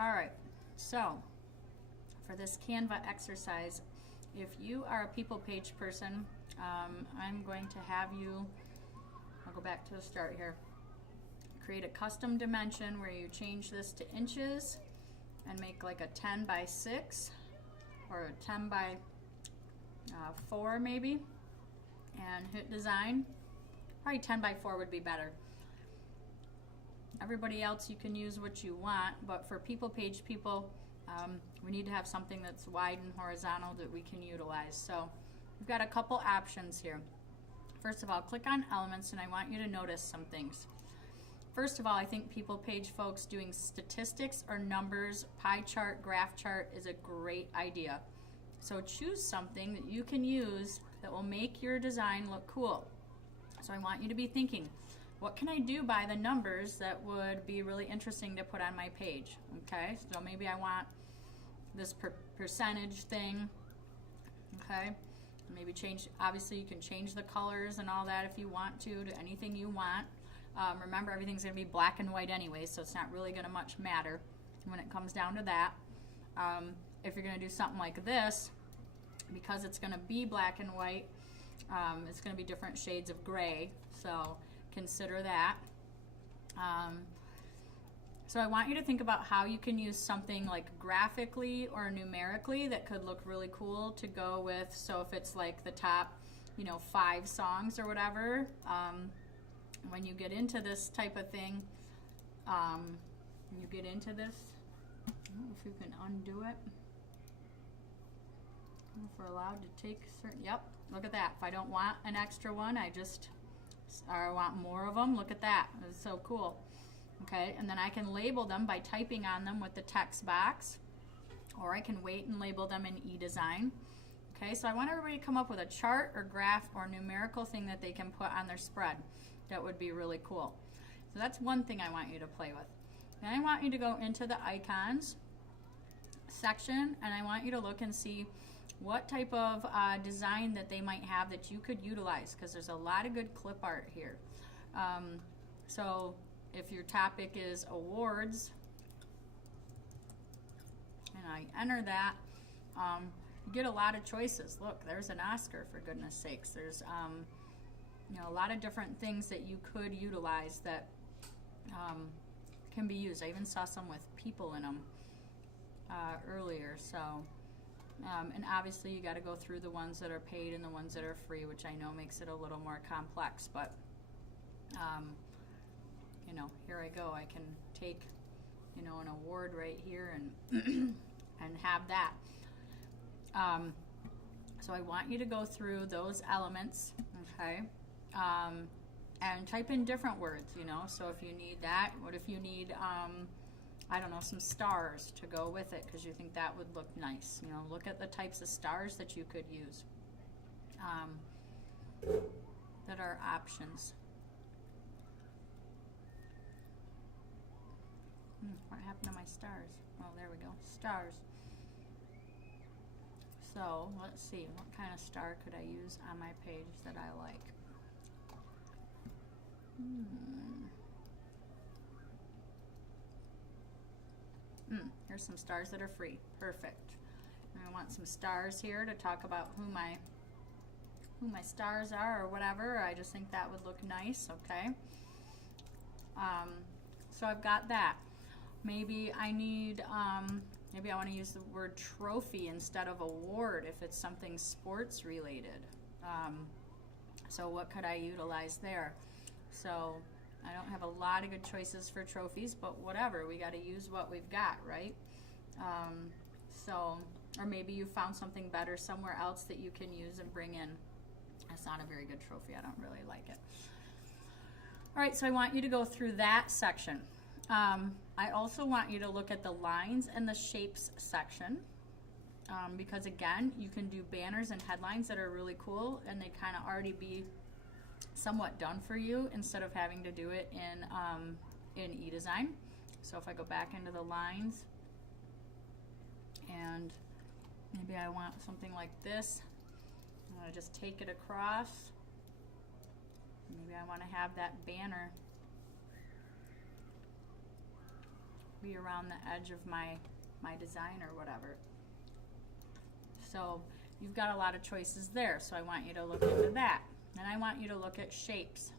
All right, so for this Canva exercise, if you are a people page person, I'm going to have you, I'll go back to the start here, create a custom dimension where you change this to inches and make like a 10 by 6 or a 10 by 4 maybe, and hit design. Probably 10 by 4 would be better. Everybody else, you can use what you want, but for people page people, we need to have something that's wide and horizontal that we can utilize. So we've got a couple options here. First of all, click on elements, and I want you to notice some things. First of all, I think people page folks doing statistics or numbers, pie chart, graph chart is a great idea. So choose something that you can use that will make your design look cool. So I want you to be thinking, what can I do by the numbers that would be really interesting to put on my page? Okay, so maybe I want this percentage thing. Okay, maybe change, obviously you can change the colors and all that if you want to anything you want. Remember, everything's going to be black and white anyway, so it's not really going to much matter when it comes down to that. If you're going to do something like this, because it's going to be black and white, it's going to be different shades of gray, so consider that. So I want you to think about how you can use something like graphically or numerically that could look really cool to go with. So if it's like the top, 5 songs or whatever, when you get into this type of thing, when you get into this, I don't know if you can undo it. If we're allowed to take certain, yep, look at that. If I don't want an extra one, I want more of them. Look at that. It's so cool. Okay, and then I can label them by typing on them with the text box, or I can wait and label them in eDesign. Okay, so I want everybody to come up with a chart or graph or numerical thing that they can put on their spread. That would be really cool. So that's one thing I want you to play with. Then I want you to go into the icons section, and I want you to look and see what type of design that they might have that you could utilize, because there's a lot of good clip art here. So if your topic is awards, and I enter that, you get a lot of choices. Look, there's an Oscar, for goodness sakes. There's a lot of different things that you could utilize that can be used. I even saw some with people in them earlier. So, and obviously you got to go through the ones that are paid and the ones that are free, which I know makes it a little more complex. But here I go. I can take an award right here and and have that. So I want you to go through those elements, okay, and type in different words, so if you need that, what if you need, I don't know, some stars to go with it because you think that would look nice, look at the types of stars that you could use that are options. What happened to my stars? Oh, there we go, stars. So let's see, what kind of star could I use on my page that I like? Here's some stars that are free. Perfect. And I want some stars here to talk about who my stars are or whatever. I just think that would look nice. Okay. So I've got that. Maybe I need. Maybe I want to use the word trophy instead of award if it's something sports related. So what could I utilize there? So I don't have a lot of good choices for trophies, but whatever, we got to use what we've got, right? Or maybe you found something better somewhere else that you can use and bring in. That's not a very good trophy. I don't really like it. All right, so I want you to go through that section. I also want you to look at the lines and the shapes section, because again, you can do banners and headlines that are really cool, and they kind of already be somewhat done for you instead of having to do it in eDesign. So if I go back into the lines, and maybe I want something like this, I'm going to just take it across. Maybe I want to have that banner be around the edge of my design or whatever. So you've got a lot of choices there. So I want you to look into that. And I want you to look at shapes.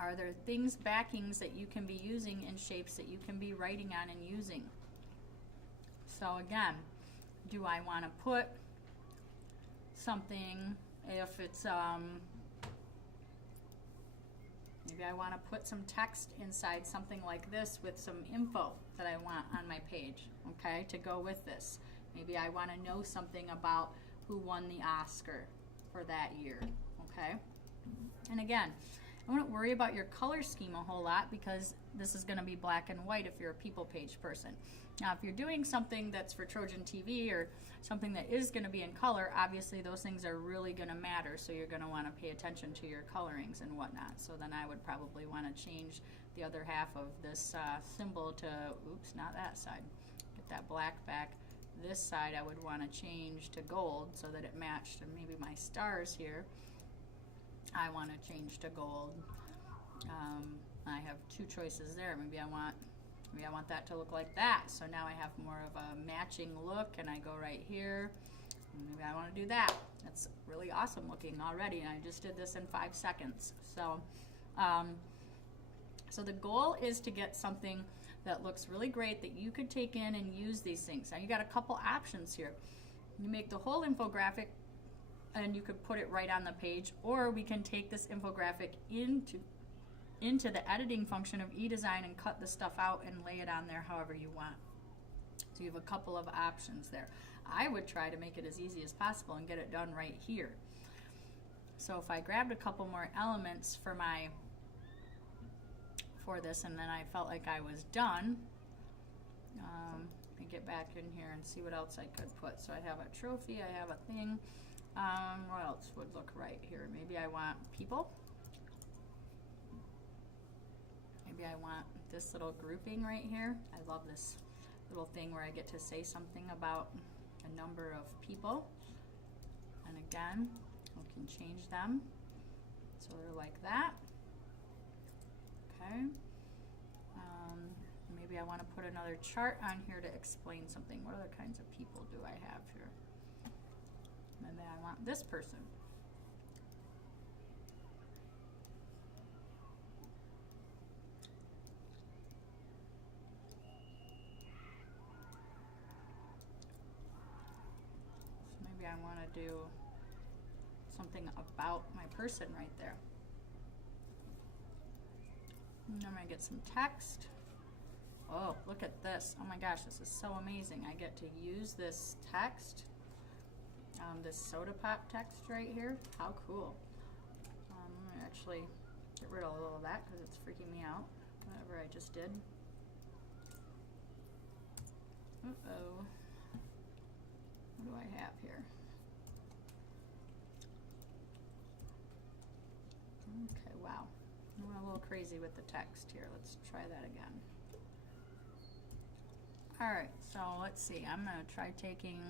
Are there things, backings that you can be using in shapes that you can be writing on and using? So again, do I want to put something, if it's, maybe I want to put some text inside something like this with some info that I want on my page, okay, to go with this. Maybe I want to know something about who won the Oscar for that year, okay? And again, I wouldn't worry about your color scheme a whole lot because this is going to be black and white if you're a people page person. Now, if you're doing something that's for Trojan TV or something that is going to be in color, obviously those things are really going to matter, so you're going to want to pay attention to your colorings and whatnot. So then I would probably want to change the other half of this symbol to, oops, not that side. Get that black back. This side I would want to change to gold so that it matched, and maybe my stars here I want to change to gold. I have two choices there. Maybe I want that to look like that. So now I have more of a matching look, and I go right here. Maybe I want to do that. That's really awesome looking already, and I just did this in 5 seconds. So, so the goal is to get something that looks really great that you could take in and use these things. Now you got a couple options here. You make the whole infographic and you could put it right on the page, or we can take this infographic into the editing function of eDesign and cut the stuff out and lay it on there however you want. So you have a couple of options there. I would try to make it as easy as possible and get it done right here. So if I grabbed a couple more elements for this, and then I felt like I was done, let me get back in here and see what else I could put. So I have a trophy, I have a thing. What else would look right here? Maybe I want people. Maybe I want this little grouping right here. I love this little thing where I get to say something about a number of people. And again, we can change them so they're like that. Okay. Maybe I want to put another chart on here to explain something. What other kinds of people do I have here? Maybe I want this person. So maybe I want to do something about my person right there. And I'm going to get some text. Oh, look at this. Oh my gosh, this is so amazing. I get to use this text, this soda pop text right here. How cool. I'm going to actually get rid of a little of that because it's freaking me out, whatever I just did. Uh-oh. What do I have here? Okay, wow. I went a little crazy with the text here. Let's try that again. Alright, so let's see. I'm going to try taking,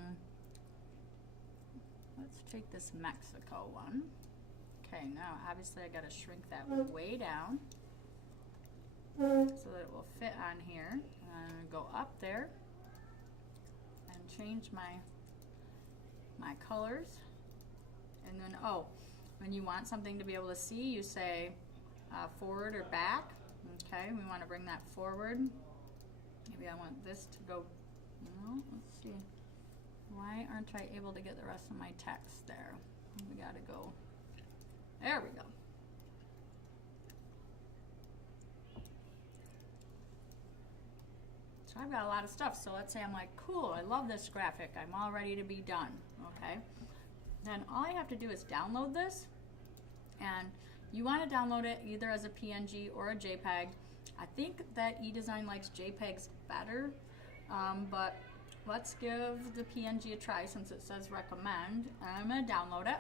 let's take this Mexico one. Okay, now obviously I got to shrink that way down so that it will fit on here. And go up there and change my colors. And then, oh, when you want something to be able to see, you say forward or back. Okay, we want to bring that forward. Maybe I want this to go, no, let's see. Why aren't I able to get the rest of my text there? We got to go, there we go. So I've got a lot of stuff. So let's say I'm like, cool, I love this graphic. I'm all ready to be done, okay? Then all I have to do is download this, and you want to download it either as a PNG or a JPEG. I think that eDesign likes JPEGs better, but let's give the PNG a try since it says recommend. I'm going to download it.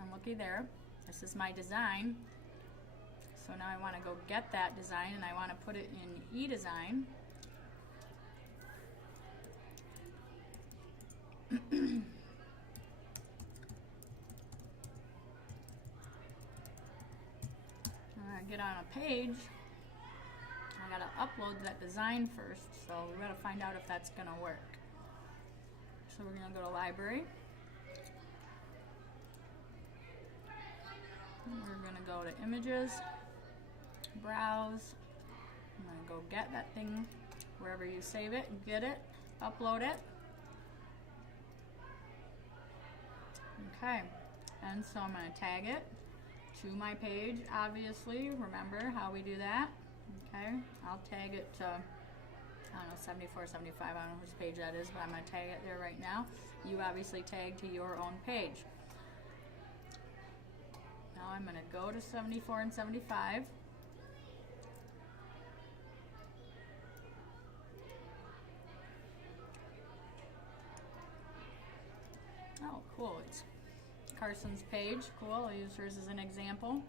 And looky there, this is my design. So now I want to go get that design and I want to put it in eDesign. get on a page, I gotta upload that design first, so we gotta find out if that's gonna work. So we're gonna go to library. We're gonna go to images, browse. I'm gonna go get that thing wherever you save it, get it, upload it. Okay, and so I'm gonna tag it to my page, obviously. Remember how we do that. Okay, I'll tag it to, I don't know, 74, 75, I don't know whose page that is, but I'm going to tag it there right now. You obviously tag to your own page. Now I'm going to go to 74 and 75. Oh, cool. It's Carson's page. Cool. I'll use hers as an example.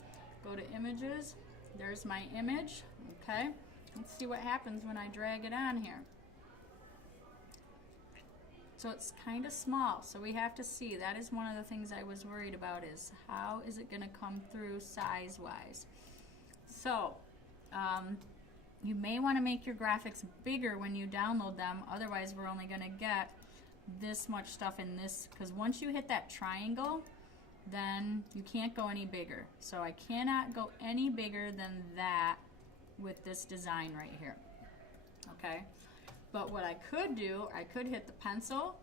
Go to images. There's my image. Okay. Let's see what happens when I drag it on here. So it's kind of small, so we have to see. That is one of the things I was worried about, is how is it going to come through size-wise. So you may want to make your graphics bigger when you download them. Otherwise, we're only going to get this much stuff in this, because once you hit that triangle, then you can't go any bigger. So I cannot go any bigger than that with this design right here. Okay, but what I could do, I could hit the pencil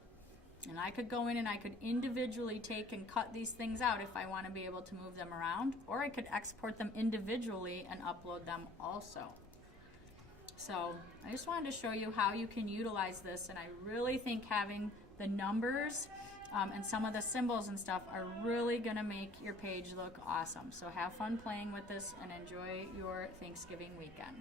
and I could go in and I could individually take and cut these things out if I want to be able to move them around, or I could export them individually and upload them also. So I just wanted to show you how you can utilize this, and I really think having the numbers and some of the symbols and stuff are really going to make your page look awesome. So have fun playing with this and enjoy your Thanksgiving weekend.